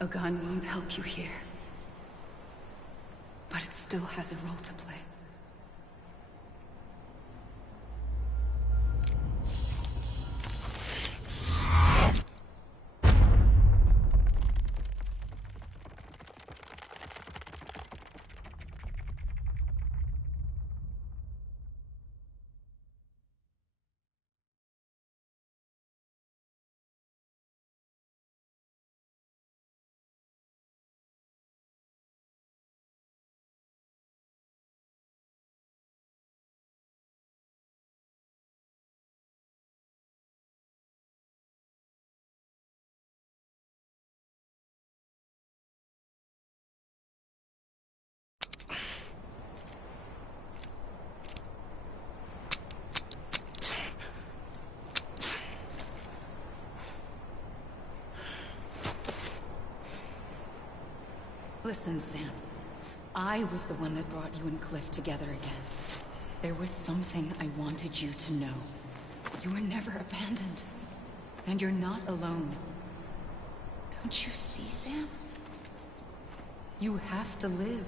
A gun won't help you here, but it still has a role to play. Listen, Sam. I was the one that brought you and Cliff together again. There was something I wanted you to know. You were never abandoned. And you're not alone. Don't you see, Sam? You have to live.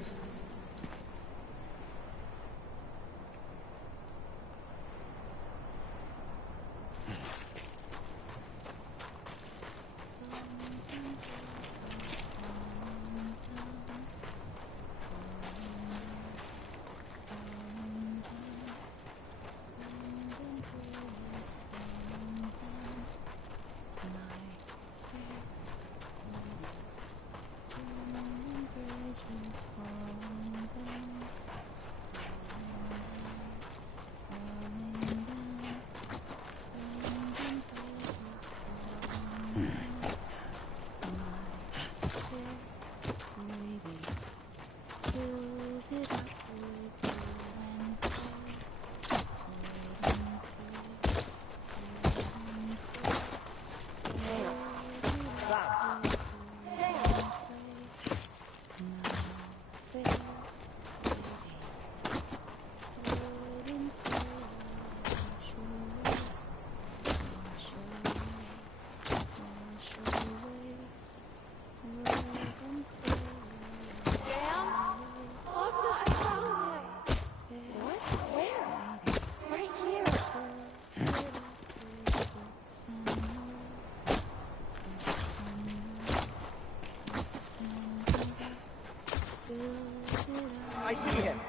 I see him.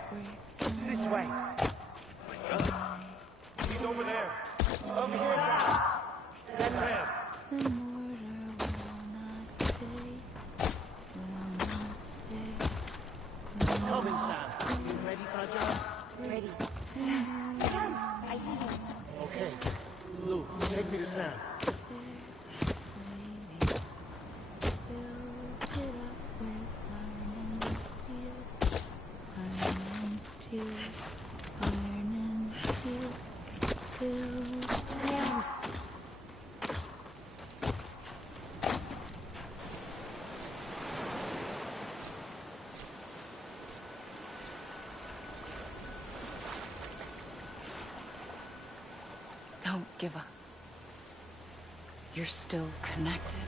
This way. He's over there. Over here, Sam. That ramp. Come in, Sam. You ready for a job? Ready. Sam, I see him. Okay. Lou, take me to Sam. Don't give up. You're still connected.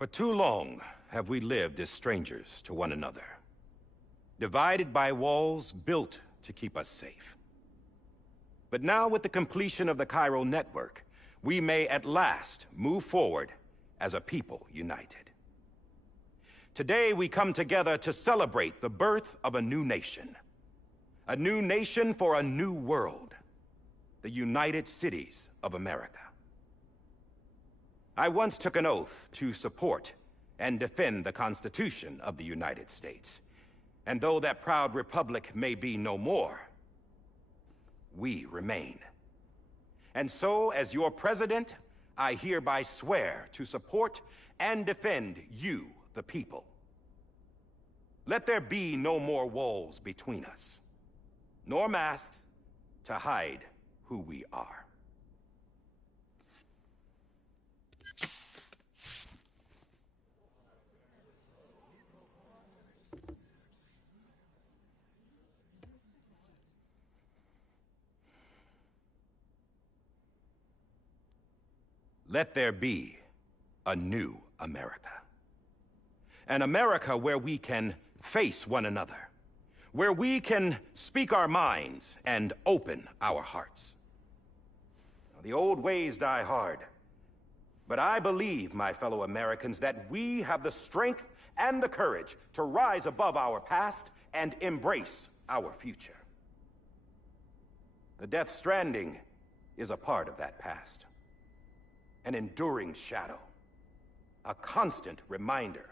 For too long have we lived as strangers to one another, divided by walls built to keep us safe. But now, with the completion of the Cairo network, we may at last move forward as a people united. Today, we come together to celebrate the birth of a new nation. A new nation for a new world. The United Cities of America. I once took an oath to support and defend the Constitution of the United States. And though that proud republic may be no more, we remain. And so, as your president, I hereby swear to support and defend you, the people. Let there be no more walls between us, nor masks to hide who we are. Let there be a new America. An America where we can face one another, where we can speak our minds and open our hearts. The old ways die hard, but I believe, my fellow Americans, that we have the strength and the courage to rise above our past and embrace our future. The Death Stranding is a part of that past. An enduring shadow, a constant reminder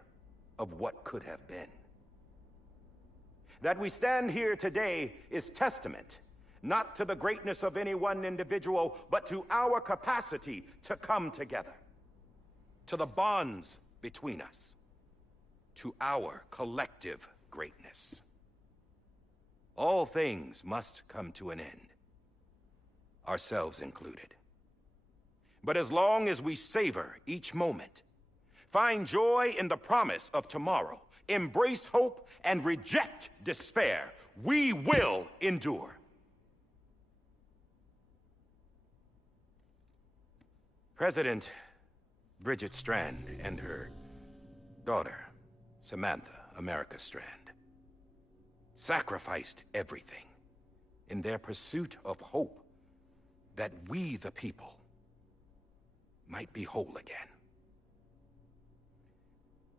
of what could have been. That we stand here today is testament, not to the greatness of any one individual, but to our capacity to come together, to the bonds between us, to our collective greatness. All things must come to an end, ourselves included. But as long as we savor each moment, find joy in the promise of tomorrow, embrace hope, and reject despair, we will endure. President Bridget Strand and her daughter, Samantha America Strand, sacrificed everything in their pursuit of hope that we, the people, might be whole again.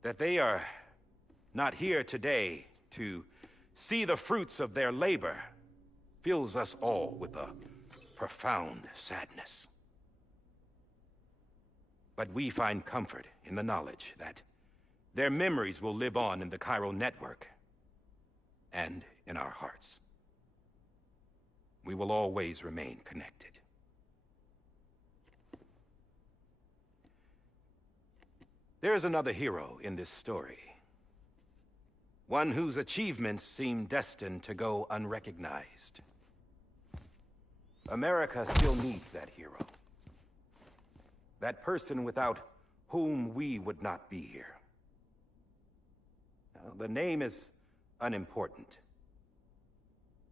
That they are not here today to see the fruits of their labor fills us all with a profound sadness. But we find comfort in the knowledge that their memories will live on in the Cairo network and in our hearts. We will always remain connected. There's another hero in this story. One whose achievements seem destined to go unrecognized. America still needs that hero. That person without whom we would not be here. Now, the name is unimportant,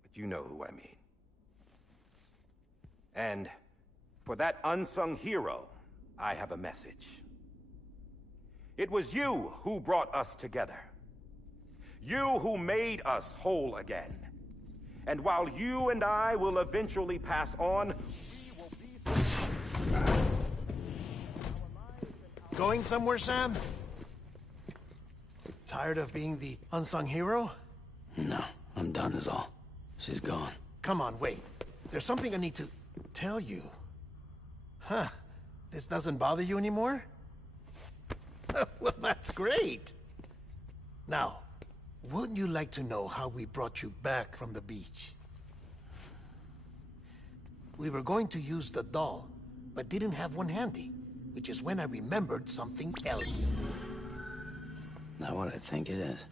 but you know who I mean. And for that unsung hero, I have a message. It was you who brought us together. You who made us whole again. And while you and I will eventually pass on, we will be... Going somewhere, Sam? Tired of being the unsung hero? No, I'm done is all. She's gone. Come on, wait. There's something I need to tell you. Huh. This doesn't bother you anymore? Well, that's great. Now, wouldn't you like to know how we brought you back from the beach? We were going to use the doll, but didn't have one handy, which is when I remembered something else. Not what I think it is.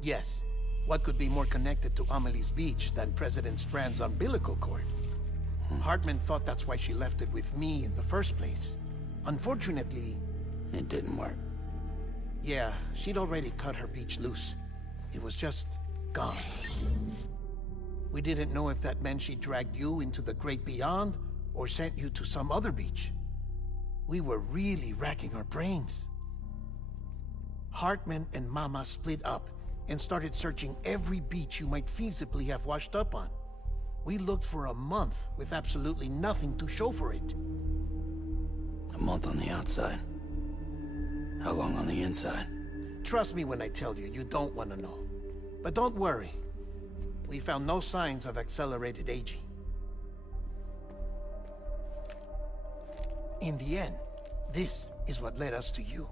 Yes. What could be more connected to Amelie's beach than President Strand's umbilical cord? Hartman thought that's why she left it with me in the first place. Unfortunately... It didn't work. Yeah, she'd already cut her beach loose. It was just gone. We didn't know if that meant she dragged you into the great beyond, or sent you to some other beach. We were really racking our brains. Hartman and Mama split up and started searching every beach you might feasibly have washed up on. We looked for a month with absolutely nothing to show for it. A month on the outside. How long on the inside? Trust me when I tell you, you don't want to know. But don't worry. We found no signs of accelerated aging. In the end, this is what led us to you.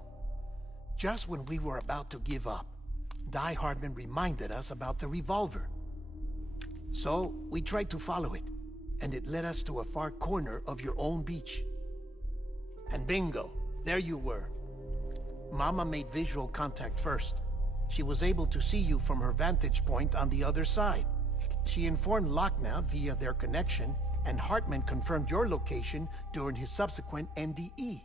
Just when we were about to give up, Die Hardman reminded us about the revolver. So, we tried to follow it, and it led us to a far corner of your own beach. And bingo, there you were. Mama made visual contact first. She was able to see you from her vantage point on the other side. She informed Lochner via their connection, and Hartman confirmed your location during his subsequent NDE.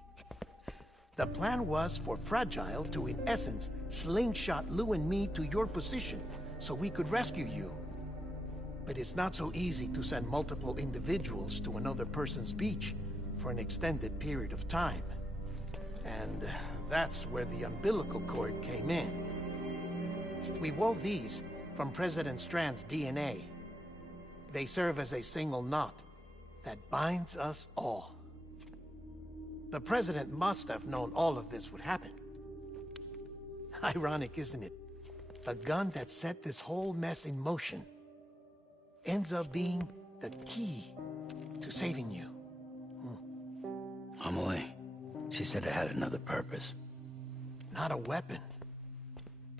The plan was for Fragile to, in essence, slingshot Lou and me to your position, so we could rescue you. But it's not so easy to send multiple individuals to another person's beach for an extended period of time. And that's where the umbilical cord came in. We wove these from President Strand's DNA. They serve as a single knot that binds us all. The President must have known all of this would happen. Ironic, isn't it? The gun that set this whole mess in motion ends up being the key to saving you. Amelie, she said it had another purpose. Not a weapon,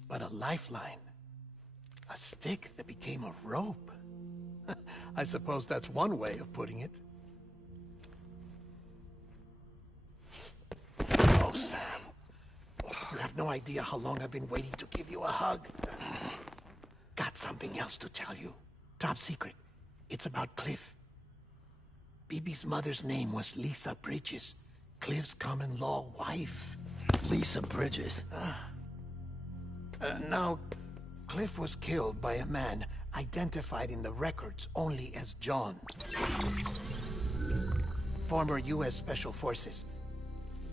but a lifeline. A stick that became a rope. I suppose that's one way of putting it. Oh, Sam. You have no idea how long I've been waiting to give you a hug. Got something else to tell you. Top secret. It's about Cliff. Bibi's mother's name was Lisa Bridges, Cliff's common-law wife. Lisa Bridges? Now, Cliff was killed by a man identified in the records only as John. Former U.S. Special Forces.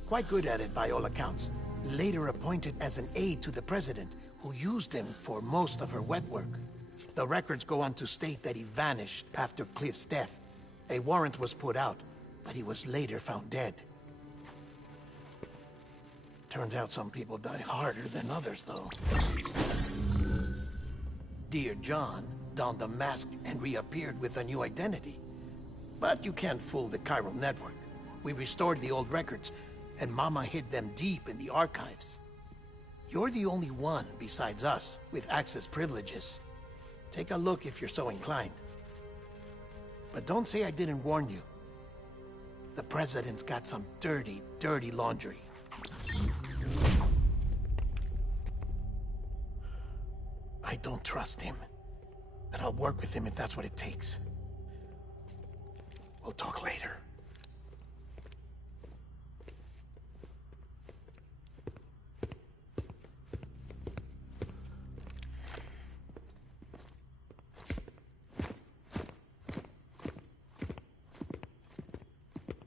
Quite good at it by all accounts. Later appointed as an aide to the President, who used him for most of her wet work. The records go on to state that he vanished after Cliff's death. A warrant was put out, but he was later found dead. Turns out some people die harder than others, though. Dear John donned a mask and reappeared with a new identity. But you can't fool the chiral network. We restored the old records, and Mama hid them deep in the archives. You're the only one, besides us, with access privileges. Take a look if you're so inclined. But don't say I didn't warn you. The President's got some dirty, dirty laundry. I don't trust him, but I'll work with him if that's what it takes. We'll talk later.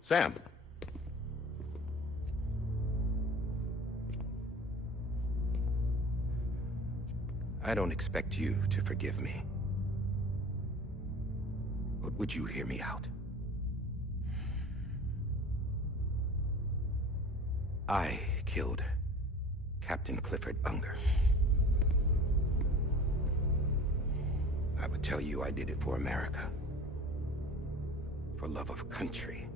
Sam. I don't expect you to forgive me. But would you hear me out? I killed Captain Clifford Unger. I would tell you I did it for America. For love of country.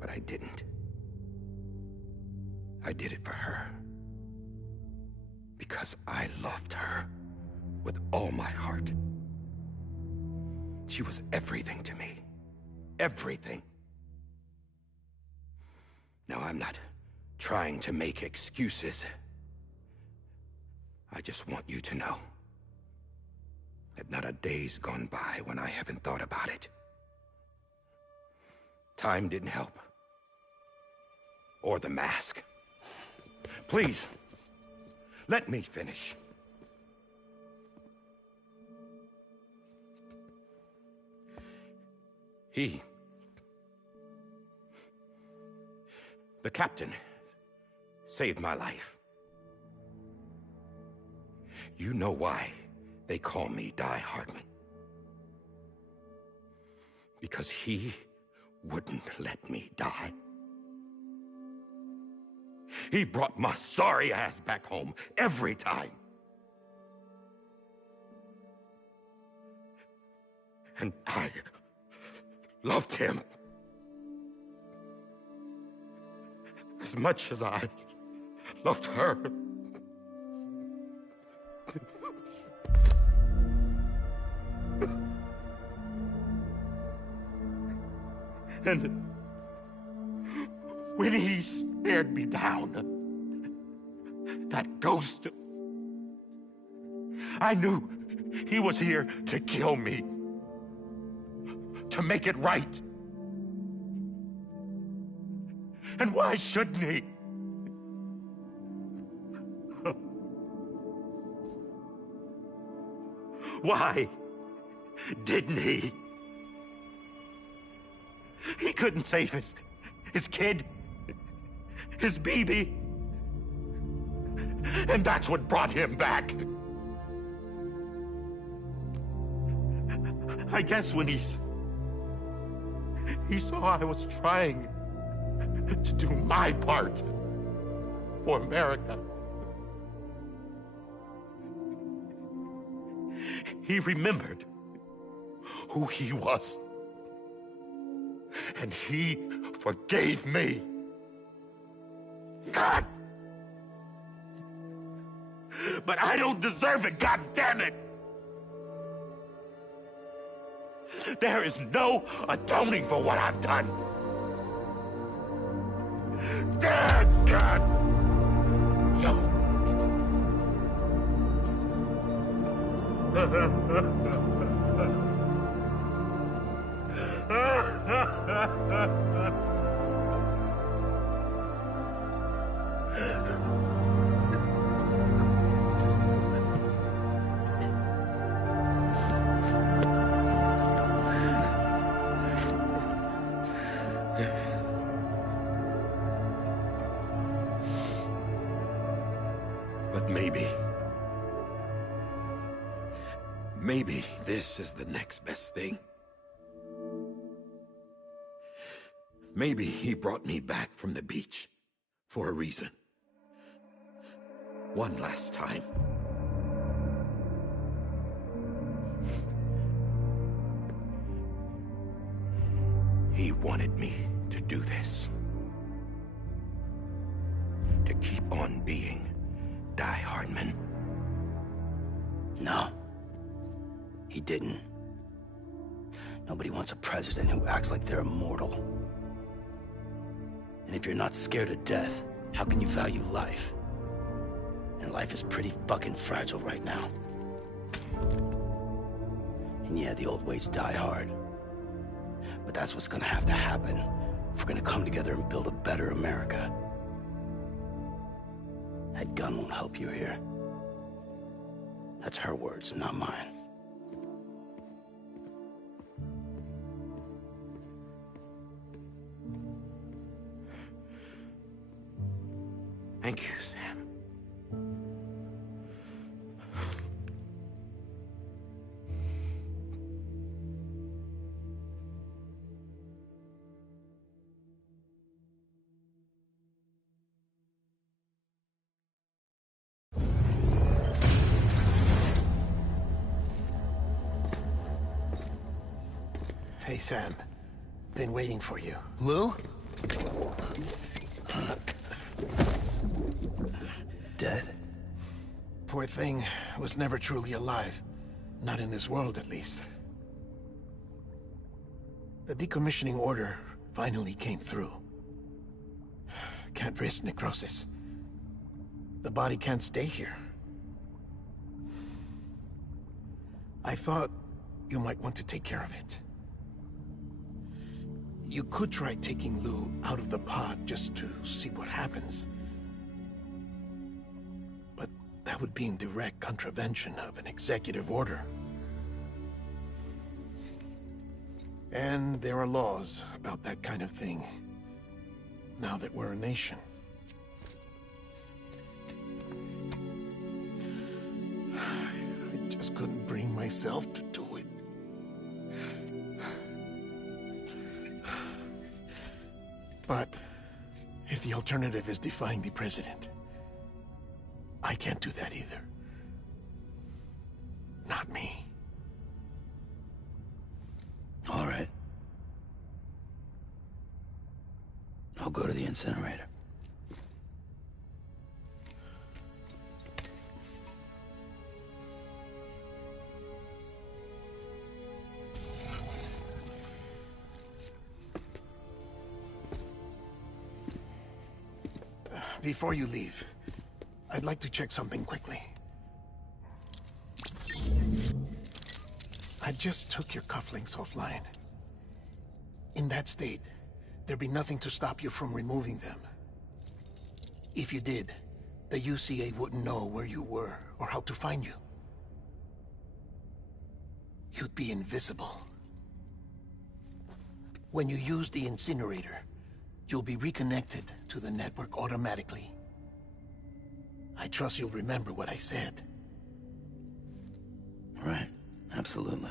But I didn't. I did it for her. Because I loved her with all my heart. She was everything to me. Everything. Now, I'm not trying to make excuses. I just want you to know that not a day's gone by when I haven't thought about it. Time didn't help. Or the mask. Please, let me finish. The captain saved my life. You know why they call me Die Hardman? Because he wouldn't let me die. He brought my sorry ass back home every time. And I loved him as much as I loved her. And when he stared me down, that ghost, I knew he was here to kill me, to make it right. And why shouldn't he? Why didn't he? He couldn't save his kid, his baby. And that's what brought him back. I guess when he saw I was trying to do my part for America, he remembered who he was. And he forgave me. God! But I don't deserve it, God damn it! There is no atoning for what I've done. Damn God! No. But maybe this is the next best thing. Maybe he brought me back from the beach for a reason. One last time. He wanted me to do this. To keep on being Die Hardman. No. He didn't. Nobody wants a president who acts like they're immortal. And if you're not scared of death, how can you value life? And life is pretty fucking fragile right now. And yeah, the old ways die hard. But that's what's gonna have to happen if we're gonna come together and build a better America. That gun won't help you here. That's her words, not mine. Thank you, Sam. Hey, Sam. Been waiting for you. Lou? Dead? Poor thing was never truly alive. Not in this world, at least. The decommissioning order finally came through. Can't risk necrosis. The body can't stay here. I thought you might want to take care of it. You could try taking Lou out of the pod just to see what happens. But that would be in direct contravention of an executive order. And there are laws about that kind of thing, now that we're a nation. just couldn't bring myself to do it. But if the alternative is defying the president, I can't do that either. Not me. All right. I'll go to the incinerator. Before you leave, I'd like to check something quickly. I just took your cufflinks offline. In that state, there'd be nothing to stop you from removing them. If you did, the UCA wouldn't know where you were or how to find you. You'd be invisible. When you use the incinerator, you'll be reconnected to the network automatically. I trust you'll remember what I said. Right. Absolutely.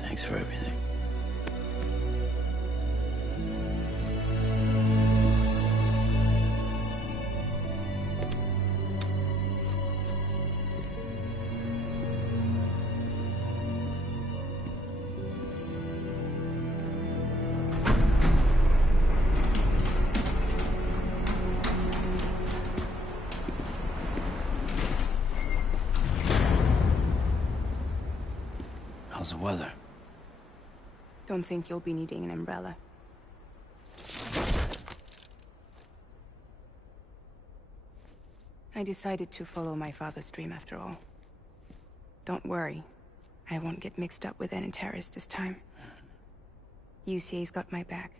Thanks for everything. How's the weather? Don't think you'll be needing an umbrella. I decided to follow my father's dream after all. Don't worry. I won't get mixed up with any terrorists this time. UCA's got my back.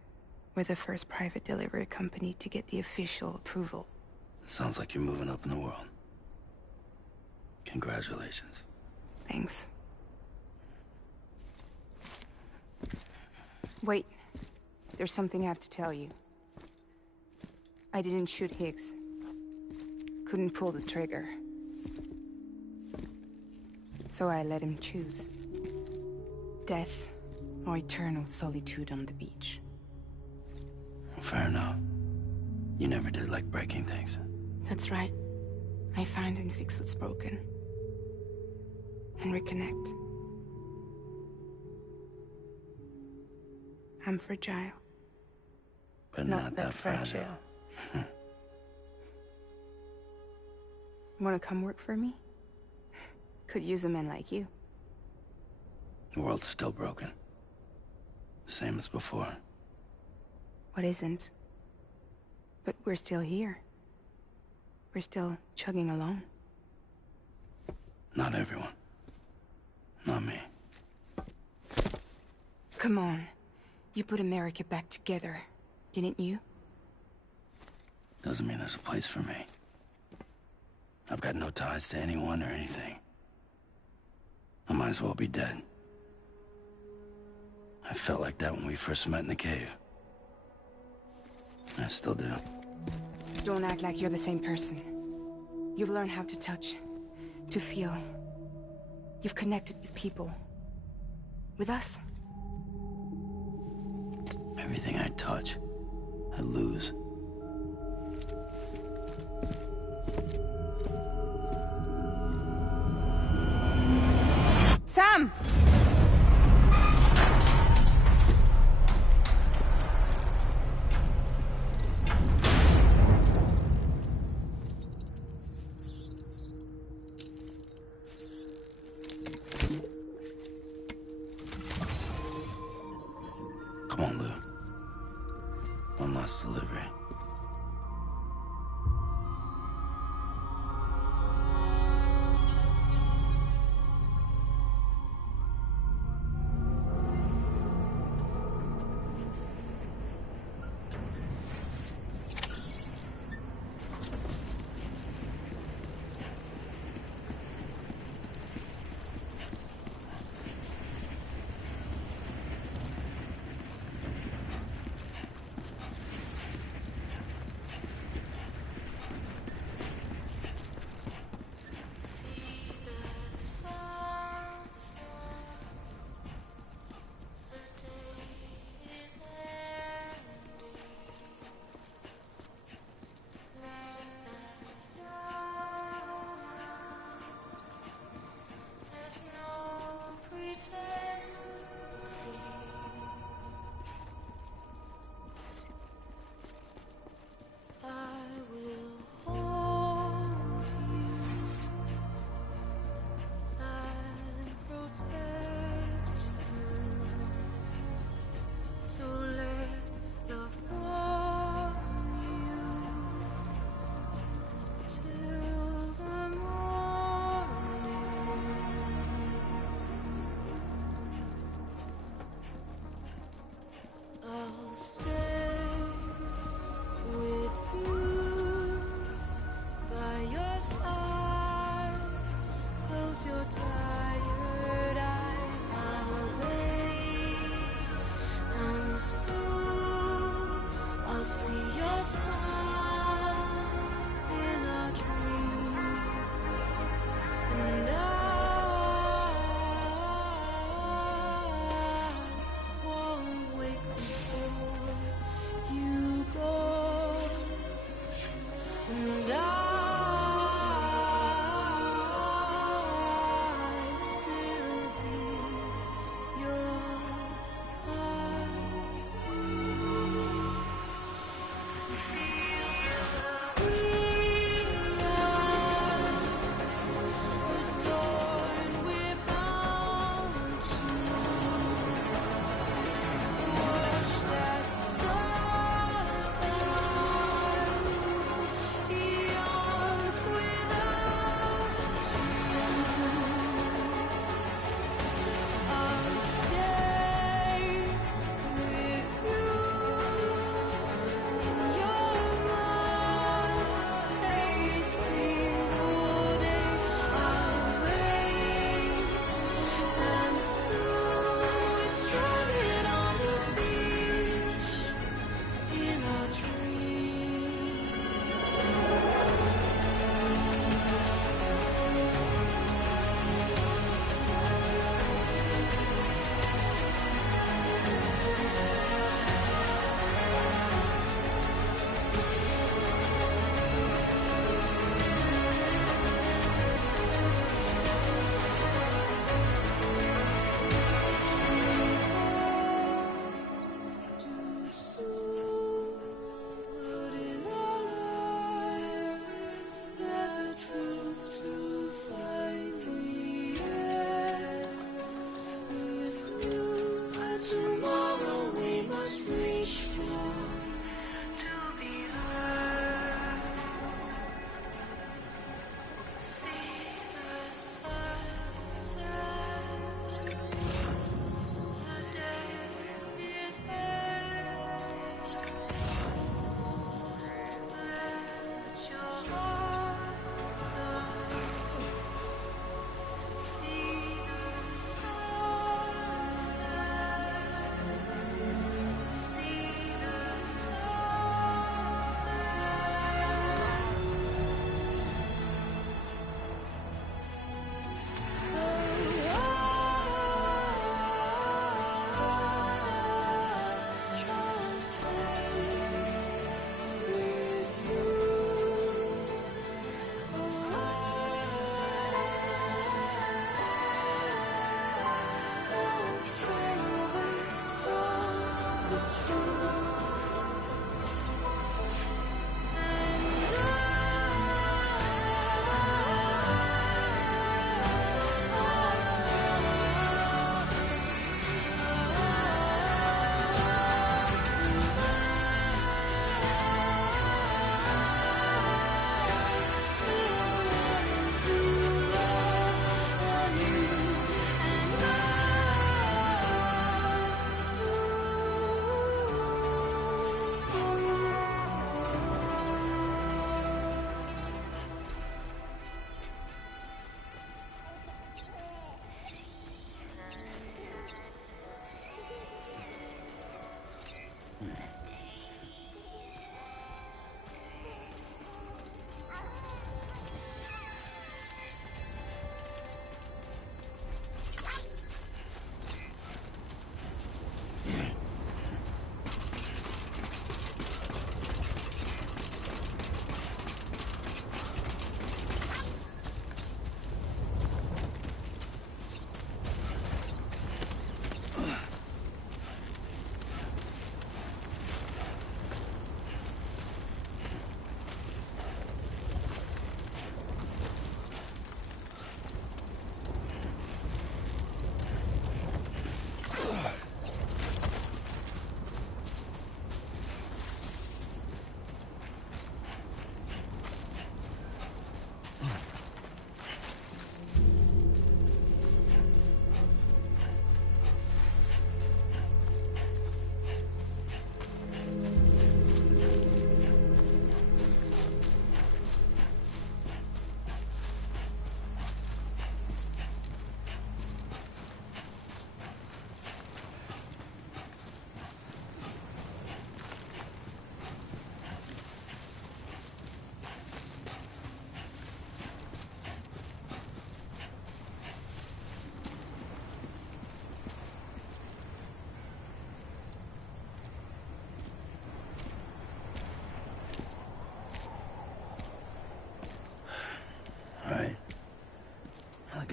We're the first private delivery company to get the official approval. Sounds like you're moving up in the world. Congratulations. Thanks. Wait. There's something I have to tell you. I didn't shoot Higgs. Couldn't pull the trigger. So I let him choose. Death or eternal solitude on the beach. Fair enough. You never did like breaking things. That's right. I find and fix what's broken. And reconnect. I'm fragile. But not that fragile. Wanna come work for me? Could use a man like you. The world's still broken. Same as before. What isn't? But we're still here. We're still chugging along. Not everyone. Not me. Come on. You put America back together, didn't you? Doesn't mean there's a place for me. I've got no ties to anyone or anything. I might as well be dead. I felt like that when we first met in the cave. I still do. Don't act like you're the same person. You've learned how to touch, to feel. You've connected with people. With us. Everything I touch, I lose. Sam! Come on, Lou. One last delivery.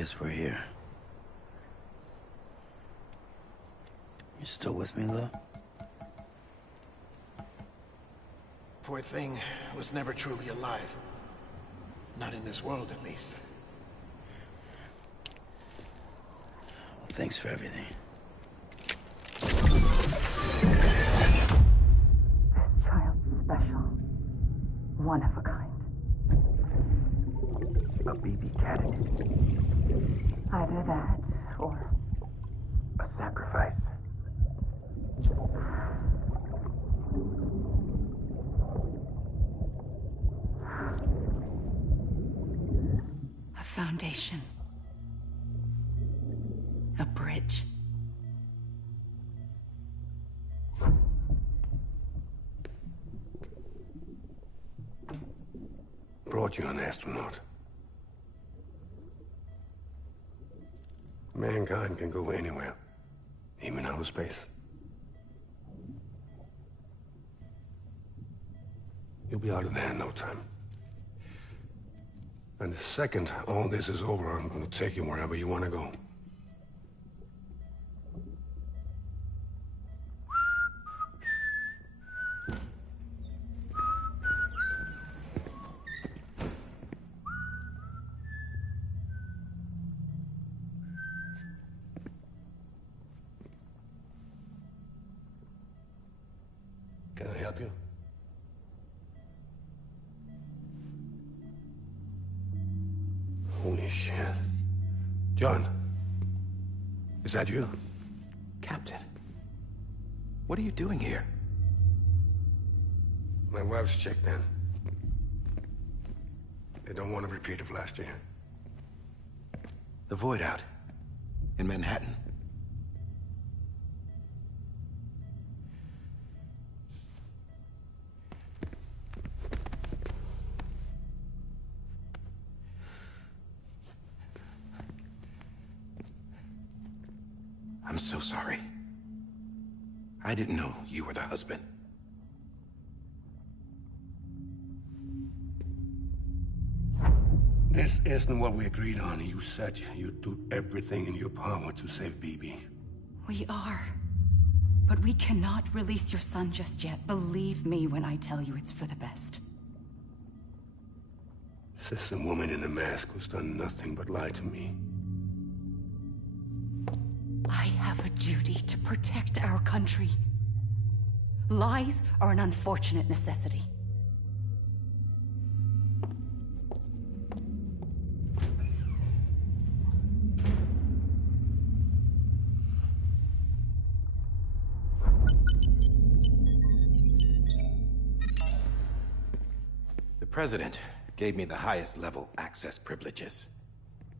guess we're here. You still with me, though? Poor thing was never truly alive. Not in this world, at least. Well, thanks for everything. Child's special. One of a kind. A BB candidate. Either that, or A sacrifice. a foundation. A bridge. Brought you an astronaut. Mankind can go anywhere, even outer space. You'll be out of there in no time. And the second all this is over, I'm gonna take you wherever you want to go. Can I help you? Holy shit. John, is that you? Captain, what are you doing here? My wife's checked in. They don't want a repeat of last year. The Void out. In Manhattan. I'm so sorry. I didn't know you were the husband. This isn't what we agreed on. You said you'd do everything in your power to save BB. We are. But we cannot release your son just yet. Believe me when I tell you it's for the best. This is a woman in a mask who's done nothing but lie to me. I have a duty to protect our country. Lies are an unfortunate necessity. The President gave me the highest level access privileges.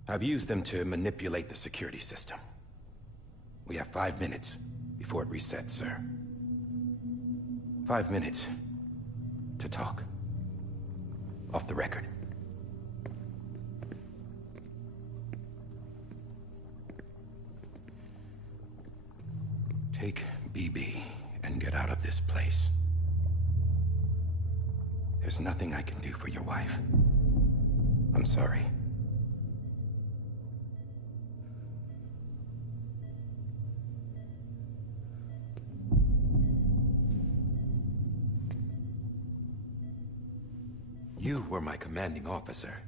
I've used them to manipulate the security system. We have 5 minutes before it resets, sir. 5 minutes to talk. Off the record. Take BB and get out of this place. There's nothing I can do for your wife. I'm sorry. You were my commanding officer,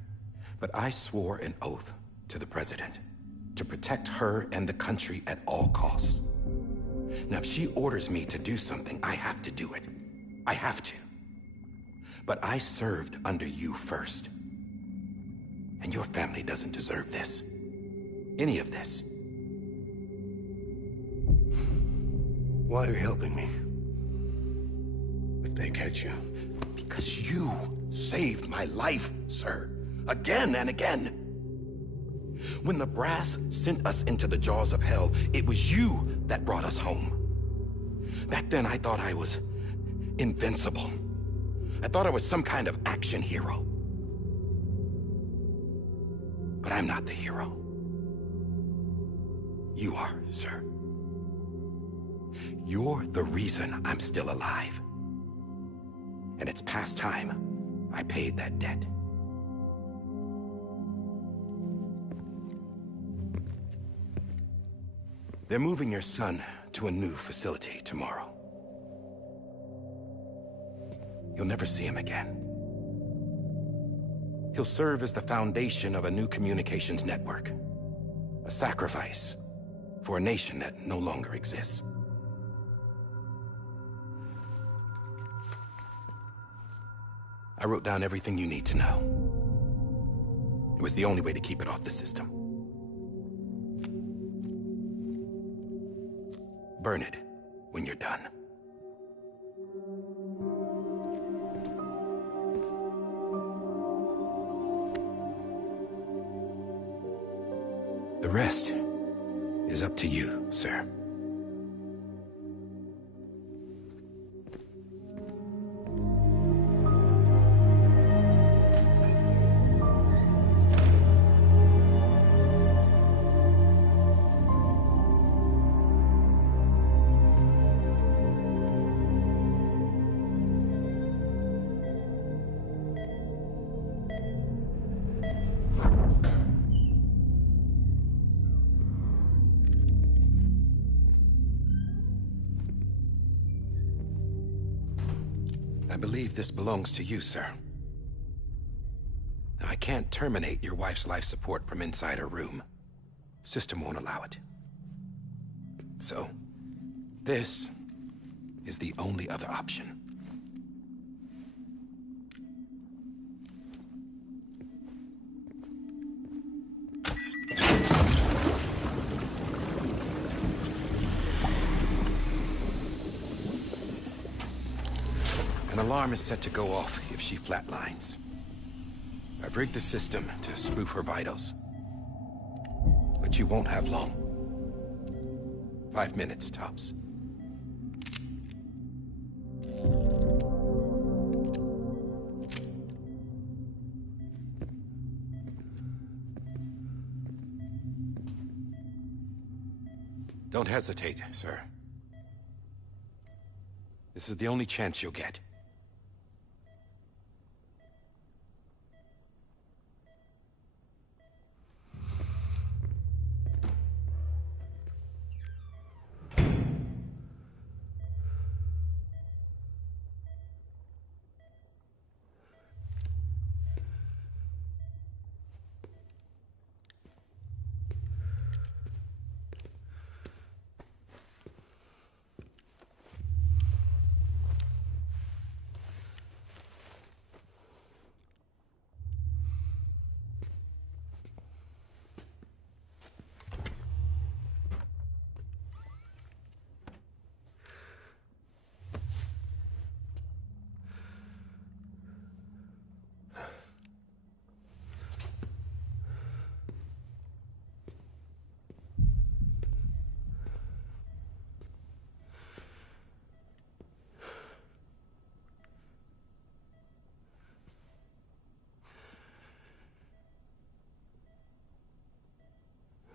but I swore an oath to the President to protect her and the country at all costs. Now, if she orders me to do something, I have to do it. I have to. But I served under you first. And your family doesn't deserve this. Any of this. Why are you helping me? If they catch you. Because you saved my life, sir. Again and again. When the brass sent us into the jaws of hell, it was you that brought us home. Back then, I thought I was invincible. I thought I was some kind of action hero. But I'm not the hero. You are, sir. You're the reason I'm still alive. And it's past time I paid that debt. They're moving your son to a new facility tomorrow. You'll never see him again. He'll serve as the foundation of a new communications network. A sacrifice for a nation that no longer exists. I wrote down everything you need to know. It was the only way to keep it off the system. Burn it when you're done. The rest is up to you, sir. I believe this belongs to you, sir. I can't terminate your wife's life support from inside her room. System won't allow it. So, this is the only other option. An alarm is set to go off if she flatlines. I've rigged the system to spoof her vitals. But you won't have long. 5 minutes, tops. Don't hesitate, sir. This is the only chance you'll get.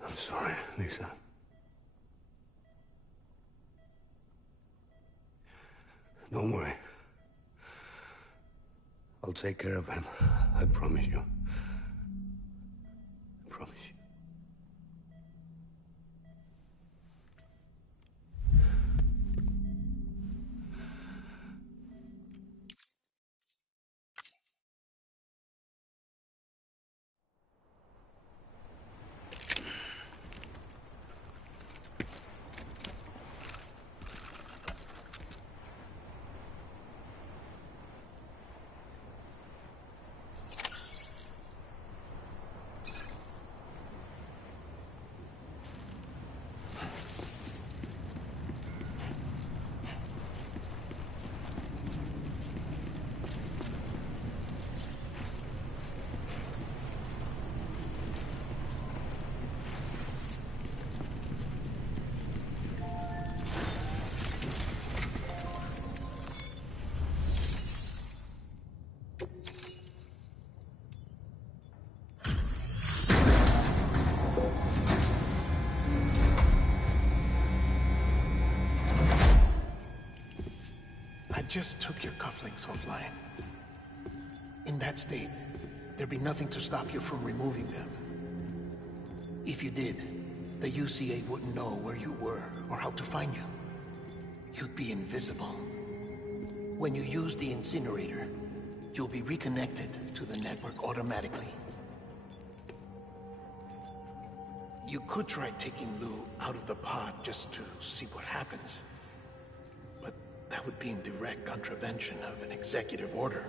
I'm sorry, Lisa. Don't worry. I'll take care of him. I promise you. I promise you. I just took your cufflinks offline. In that state, there'd be nothing to stop you from removing them. If you did, the UCA wouldn't know where you were or how to find you. You'd be invisible. When you use the incinerator, you'll be reconnected to the network automatically. You could try taking Lou out of the pod just to see what happens. But that would be in direct contravention of an executive order.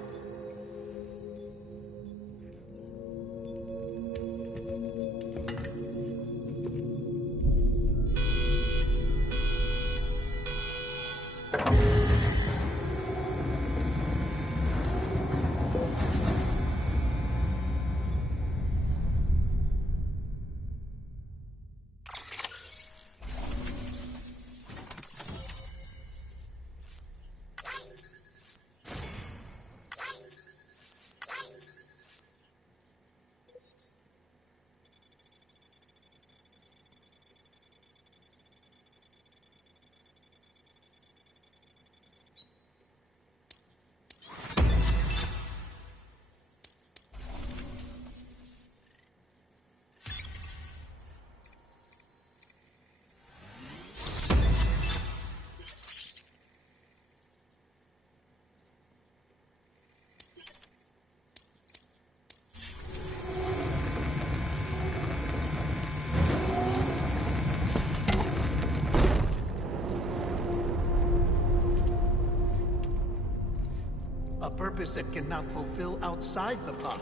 A purpose that cannot fulfill outside the pod.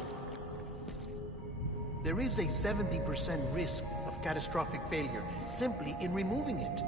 There is a 70% risk of catastrophic failure simply in removing it.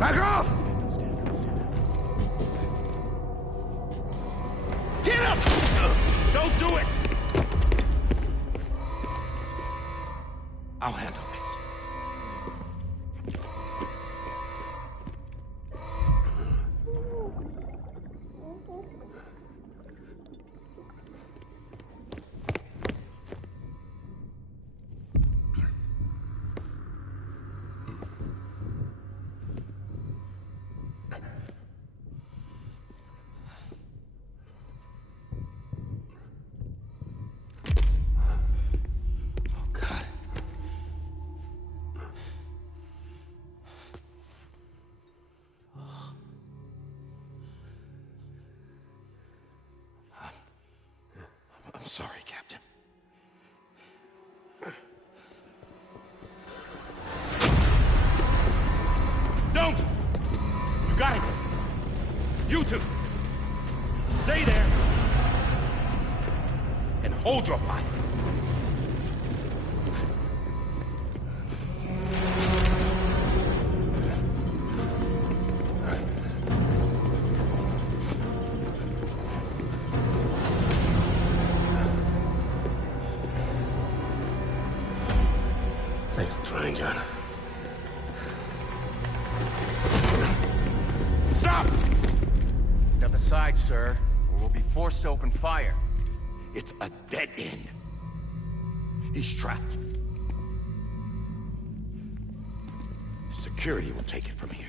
Back off! Stand up. Get up! Don't do it! I'll handle this. I'm sorry, Captain. Don't! You got it! You two! Stay there! And hold your fire! Thanks for trying, John. Stop! Step aside, sir, or we'll be forced to open fire. It's a dead end. He's trapped. Security will take it from here.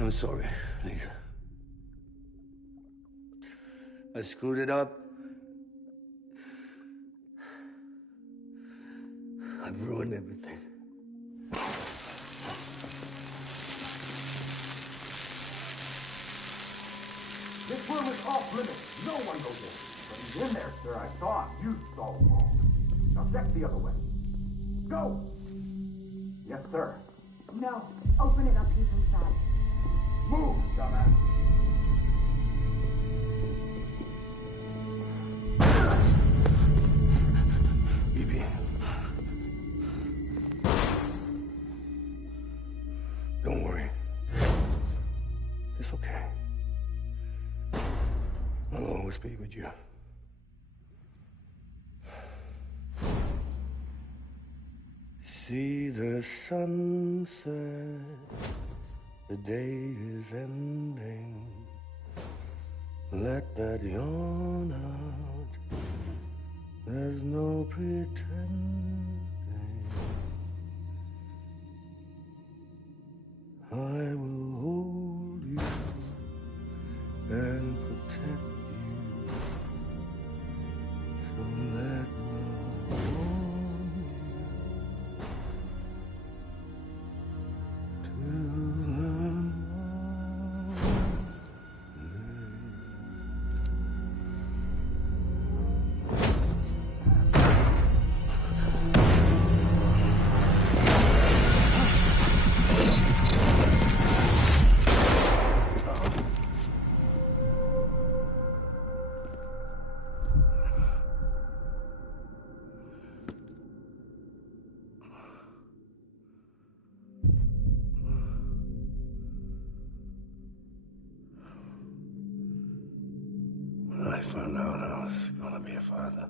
I'm sorry, Lisa. I screwed it up. I've ruined everything. This room is off limits. No one goes in. But he's in there, sir. I saw him. You saw him all. Now check the other way. Go! Yes, sir. No. Open it up. He's inside. Move, dumbass. Bibi. Don't worry. It's okay. I'll always be with you. See the sunset, the day is ending. Let that yawn out, there's no pretending. I will hold you and protect you. So let love warm you to the morning. was gonna be a father.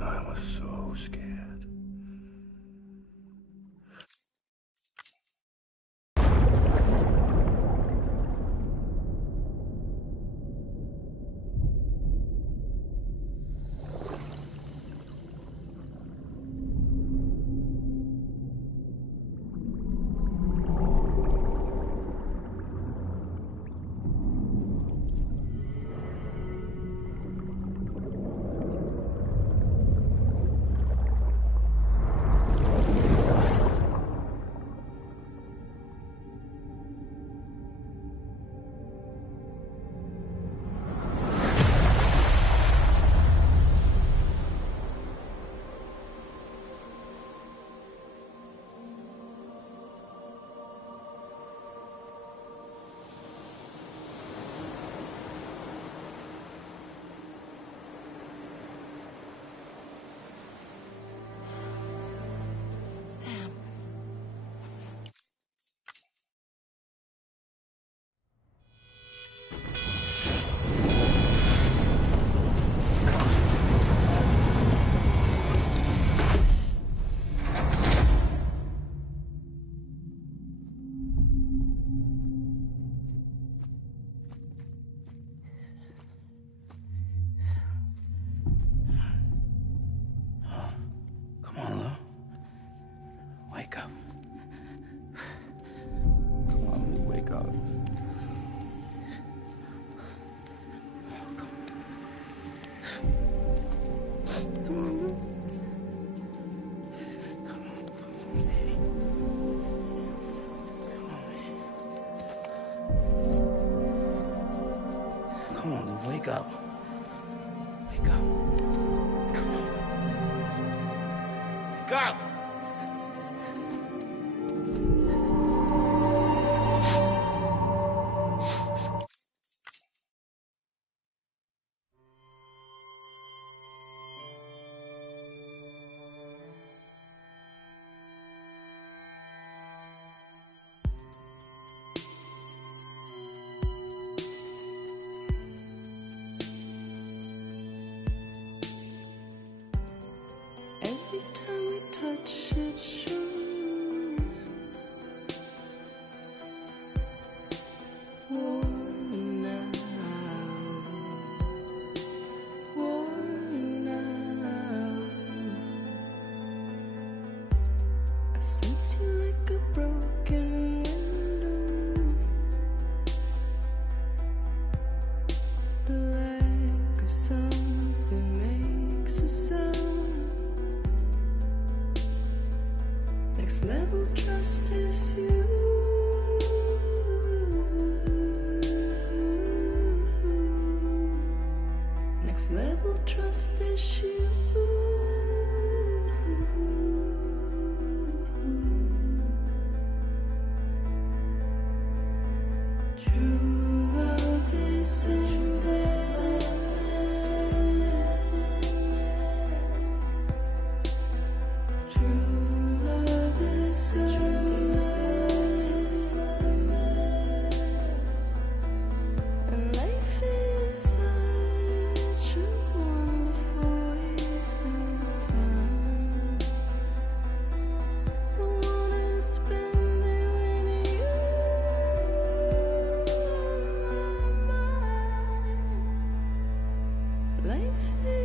I was so scared. Sam. Come on, Lou. Wake up. Come on, Lou, wake up. Come on, Lou. Come on, baby. Come on, Lou, wake up. Wake up. Come on. Wake up! Every time we touch it shows worn out, worn out. I sense you like a broken window. The lack of something makes a sound. Next level trust is you. Next level trust is you. True love is endless. True love is endless, and life is such a wonderful waste of time. I wanna spend it with you on my mind. Life is